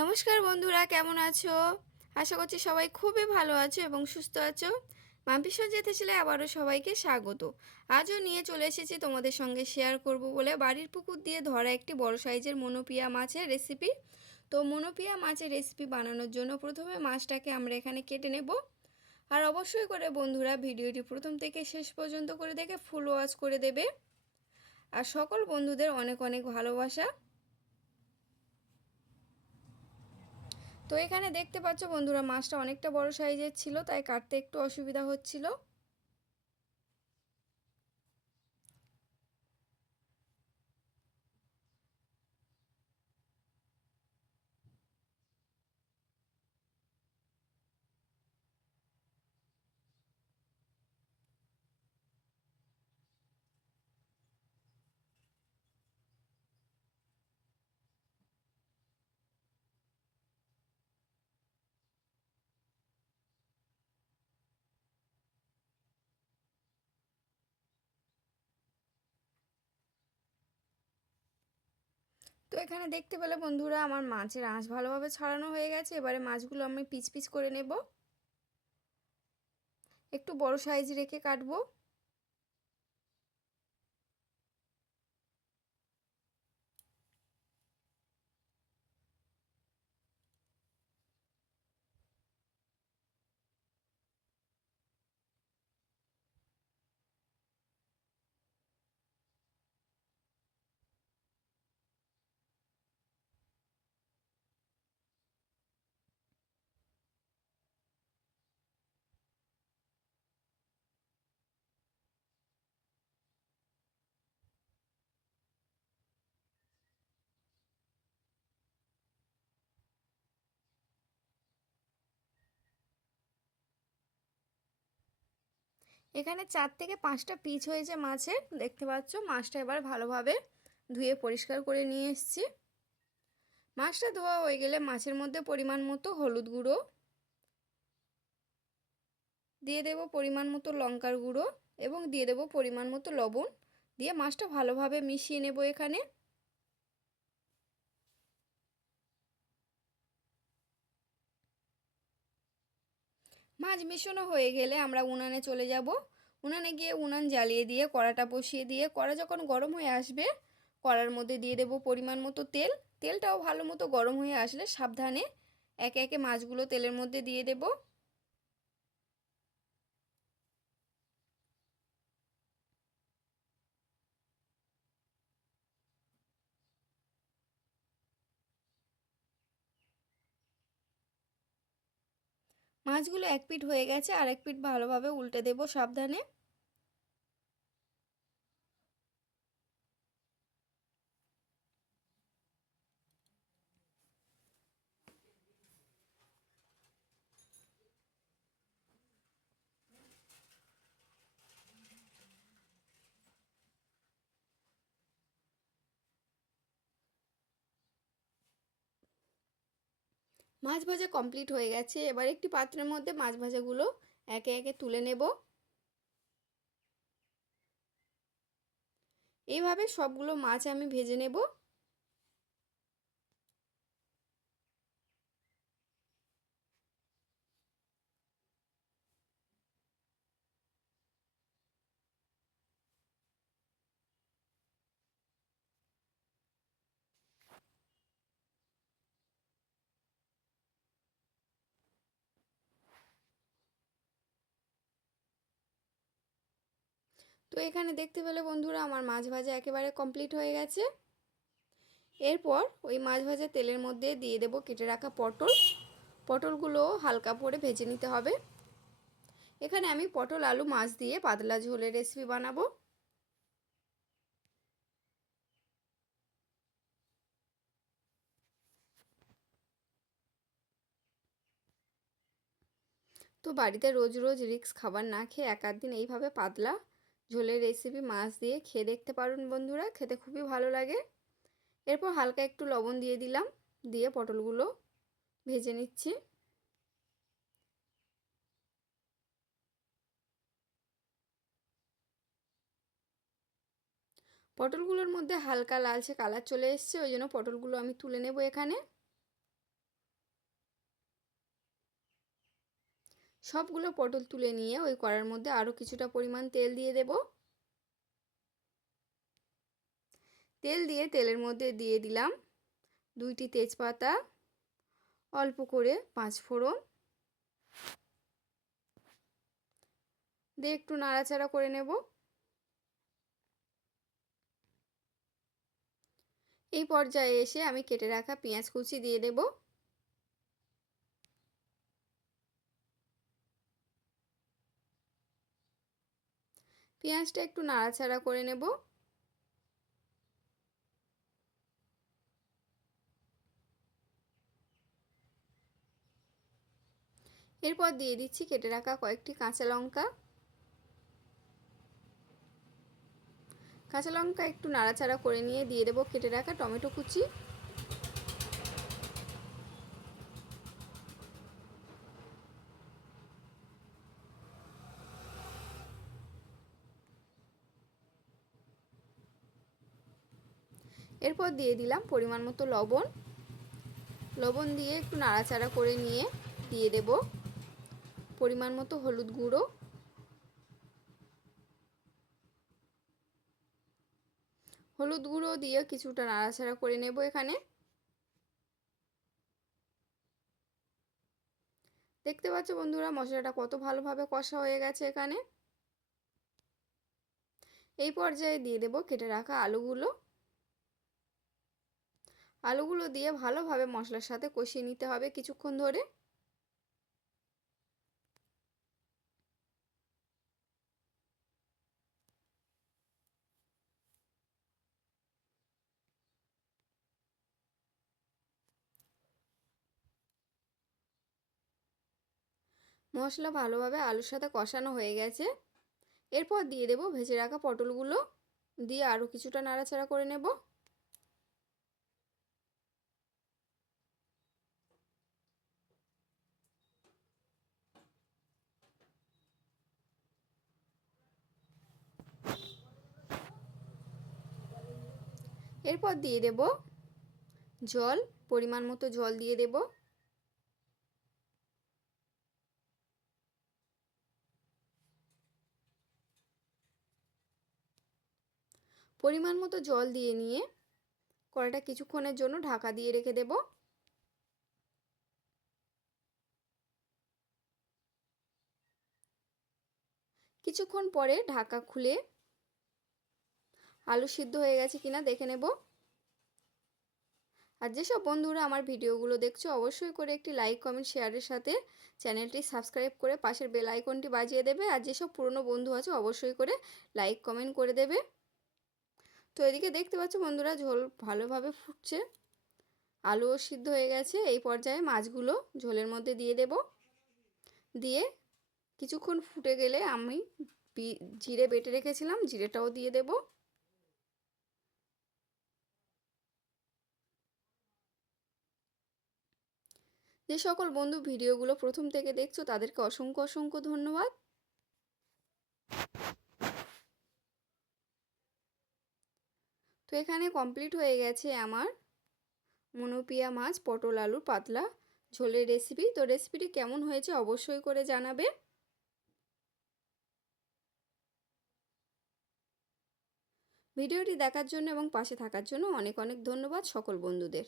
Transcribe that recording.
নমস্কার বন্ধুরা, কেমন আছো? আশা করছি সবাই খুবই ভালো আছো এবং সুস্থ আছো। মাম্পি সজ্জাতে ছেলে আবারও সবাইকে স্বাগত। আজও নিয়ে চলে এসেছি তোমাদের সঙ্গে শেয়ার করব বলে বাড়ির পুকুর দিয়ে ধরা একটি বড় সাইজের মনোপিয়া মাছের রেসিপি। তো মনোপিয়া মাছের রেসিপি বানানোর জন্য প্রথমে মাছটাকে আমরা এখানে কেটে নেব। আর অবশ্যই করে বন্ধুরা ভিডিওটি প্রথম থেকে শেষ পর্যন্ত করে দেখে ফুল ওয়াচ করে দেবে। আর সকল বন্ধুদের অনেক অনেক ভালোবাসা। তো এখানে দেখতে পাচ্ছ বন্ধুরা, মাছটা অনেকটা বড় সাইজের ছিল, তাই কাটতে একটু অসুবিধা হচ্ছিল। তো এখানে দেখতে পেলে বন্ধুরা, আমার মাছের আঁশ ভালোভাবে ছাড়ানো হয়ে গেছে। এবারে মাছগুলো আমি পিস পিস করে নেব, একটু বড় সাইজ রেখে কাটবো। এখানে 4 থেকে 5টা পিস হয়েছে মাছের, দেখতে পাচ্ছ। মাছটা এবার ভালোভাবে ধুয়ে পরিষ্কার করে নিয়ে এসেছি। মাছটা ধোয়া হয়ে গেলে মাছের মধ্যে পরিমাণ মতো হলুদ গুঁড়ো দিয়ে দেব, পরিমাণ মতো লঙ্কার গুঁড়ো এবং দিয়ে দেব পরিমাণ মতো লবণ। দিয়ে মাছটা ভালোভাবে মিশিয়ে নেব এখানে। মাছ মিশানো হয়ে গেলে আমরা উনানে চলে যাব। উনানে গিয়ে উনান জ্বালিয়ে দিয়ে কড়াটা বসিয়ে দিয়ে কড়া যখন গরম হয়ে আসবে, কড়ার মধ্যে দিয়ে দেব পরিমাণ মতো তেল। তেলটাও ভালো মতো গরম হয়ে আসলে সাবধানে একে একে মাছগুলো তেলের মধ্যে দিয়ে দেব। মাছগুলো এক পিঠ হয়ে গেছে, আর এক পিঠ ভালোভাবে উল্টে দেব সাবধানে। মাছ ভাজা কমপ্লিট হয়ে গেছে। এবার একটি পাত্রের মধ্যে মাছ ভাজাগুলো একে একে তুলে নেব। এইভাবে সবগুলো মাছ আমি ভেজে নেব। তো এখানে দেখতে পেলে বন্ধুরা, আমার মাছ ভাজা একেবারে কমপ্লিট হয়ে গেছে। এরপর ওই মাছ ভাজা তেলের মধ্যে দিয়ে দেব কেটে রাখা পটল। পটলগুলো হালকা করে ভেজে নিতে হবে। এখানে আমি পটল আলু মাছ দিয়ে পাতলা ঝোলের রেসিপি বানাবো। তো বাড়িতে রোজ রোজ রিস্ক খাবার না খেয়ে এক আধ দিন এইভাবে পাতলা ঝোলের রেসিপি মাছ দিয়ে খেয়ে দেখতে পারুন বন্ধুরা, খেতে খুবই ভালো লাগে। এরপর হালকা একটু লবণ দিয়ে দিলাম, দিয়ে পটলগুলো ভেজে নিচ্ছি। পটলগুলোর মধ্যে হালকা লালচে কালার চলে এসছে, ওই জন্য পটলগুলো আমি তুলে নেব এখানে। সবগুলো পটল তুলে নিয়ে ওই কড়ার মধ্যে আরও কিছুটা পরিমাণ তেল দিয়ে দেব। তেল দিয়ে তেলের মধ্যে দিয়ে দিলাম 2টি তেজপাতা, অল্প করে 5 ফোড়ন দিয়ে একটু নাড়াচাড়া করে নেব। এই পর্যায়ে এসে আমি কেটে রাখা পেঁয়াজ কুচি দিয়ে দেব। পেঁয়াজটা একটু নাড়াচাড়া করে নেব। এরপর দিয়ে দিচ্ছি কেটে রাখা কয়েকটি কাঁচা লঙ্কা। কাঁচা লঙ্কা একটু নাড়াচাড়া করে নিয়ে দিয়ে দেব কেটে রাখা টমেটো কুচি। এরপর দিয়ে দিলাম পরিমাণ মতো লবণ। লবণ দিয়ে একটু নাড়াচাড়া করে নিয়ে দিয়ে দেব পরিমাণ মতো হলুদ গুঁড়ো। হলুদ গুঁড়ো দিয়ে কিছুটা নাড়াচাড়া করে নেব। এখানে দেখতে পাচ্ছ বন্ধুরা মশলাটা কত ভালোভাবে কষা হয়ে গেছে। এখানে এই পর্যায়ে দিয়ে দেব কেটে রাখা আলুগুলো। আলুগুলো দিয়ে ভালোভাবে মশলার সাথে কষিয়ে নিতে হবে কিছুক্ষণ ধরে। মশলা ভালোভাবে আলুর সাথে কষানো হয়ে গেছে। এরপর দিয়ে দেব ভেজে রাখা পটলগুলো, দিয়ে আরও কিছুটা নাড়াচাড়া করে নেব। এরপর দিয়ে দেব জল, পরিমাণ মতো জল দিয়ে দেব। পরিমাণ মতো জল দিয়ে নিয়ে কড়াইটা কিছুক্ষণের জন্য ঢাকা দিয়ে রেখে দেব। কিছুক্ষণ পরে ঢাকা খুলে আলু সিদ্ধ হয়ে গেছে কিনা দেখে নেব। আর যেসব বন্ধুরা আমার ভিডিওগুলো দেখছো অবশ্যই করে একটি লাইক কমেন্ট শেয়ারের সাথে চ্যানেলটি সাবস্ক্রাইব করে পাশের বেল আইকনটি বাজিয়ে দেবে। আর যেসব পুরনো বন্ধু আছে অবশ্যই করে লাইক কমেন্ট করে দেবে। তো এদিকে দেখতে পাচ্ছ বন্ধুরা ঝোল ভালোভাবে ফুটছে, আলুও সিদ্ধ হয়ে গেছে। এই পর্যায়ে মাছগুলো ঝোলের মধ্যে দিয়ে দেব। দিয়ে কিছুক্ষণ ফুটে গেলে আমি জিরে বেটে রেখেছিলাম, জিরেটাও দিয়ে দেব। যে সকল বন্ধু ভিডিওগুলো প্রথম থেকে দেখছো তাদেরকে অসংখ্য অসংখ্য ধন্যবাদ। তো এখানে কমপ্লিট হয়ে গেছে আমার মনোপিয়া মাছ পটল আলুর পাতলা ঝোলের রেসিপি। তো রেসিপিটি কেমন হয়েছে অবশ্যই করে জানাবে। ভিডিওটি দেখার জন্য এবং পাশে থাকার জন্য অনেক অনেক ধন্যবাদ সকল বন্ধুদের।